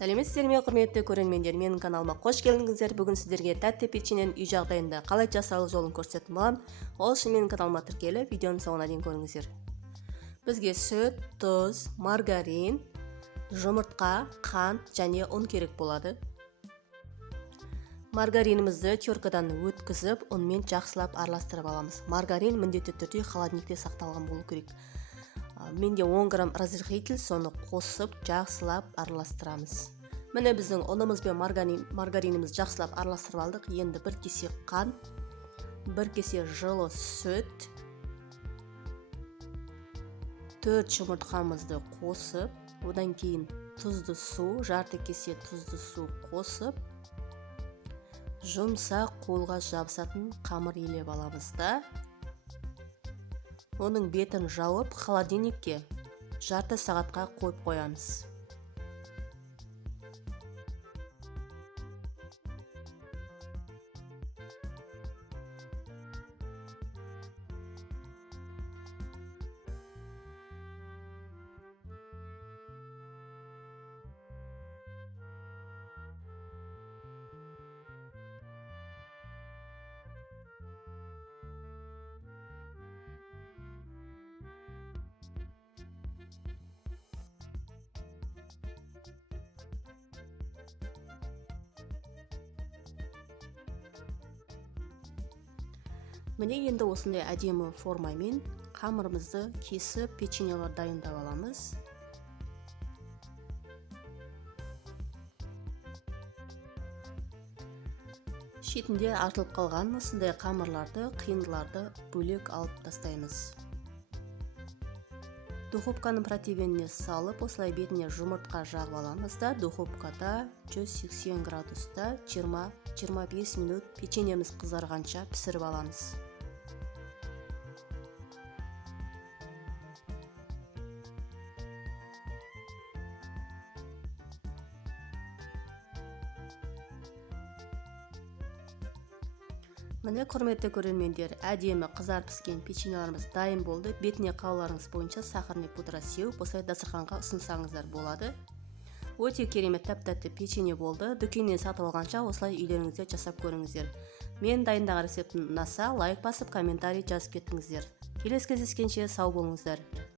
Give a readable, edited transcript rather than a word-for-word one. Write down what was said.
Сәлеметсіздер ме, құрметті көрермендер, менің каналыма қош келдіңіздер. Бүгін сіздерге тәтті печеньенің үй жағдайында қалай жасалу жолын көрсететін боламын. Ол үшін менің каналыма тіркеліп, видеоның соңына дейін көріңіздер. Бізге сүт, тұз, маргарин, жұмыртқа, қант және ұн керек болады. Маргаринімізді теркадан өткізіп, ұнмен жақсылап араластырып аламыз. Маргарин міндетті түрде холодильникте сақталған болу керек. Менде 10 грамм разрыхитель, соны қосып жақсылап араластырамыз. Міне біздің ұнымыз бен маргариніміз жақсылап араластырып алдық. Енді 1 кесе қант, 1 кесе жылы сүт, 4 жұмыртқамызды қосып, одан кейін тұзды су, жарты кесе тұзды су қосып, жұмсақ қолға жабысатын қамыр илеп аламыз да, оның бетін жауып, холодильникке жарты сағатқа қойып қоямыз. Міне енді осындай әдемі формамен қамырымызды кесіп, печеньелер дайындап аламыз. Шетінде артылып қалған осындай қамырларды, қиындыларды бөлек алып тастаймыз. Духовканың противеніне салып, осылай бетіне жұмыртқа жағып аламыз да, духовкада 180 градуста 20-25 минут печеньеміз қызарғанша пісіріп аламыз. Міне, құрметті көрермендер, әдемі қызар піскен печеньелеріміз дайын болды. Бетіне қалауларыңыз бойынша сахарный пудра сеуіп, осылай дастарханға ұсынсаңыздар болады. Өте керемет тәп-тәтті печенье болды. Дүкеннен сатып алғанша осылай үйлеріңізде жасап көріңіздер. Мен дайындаған рецептім ұнаса, лайк басып, комментарий жазып кетіңіздер. Келесі кездескенше сау болыңыздар.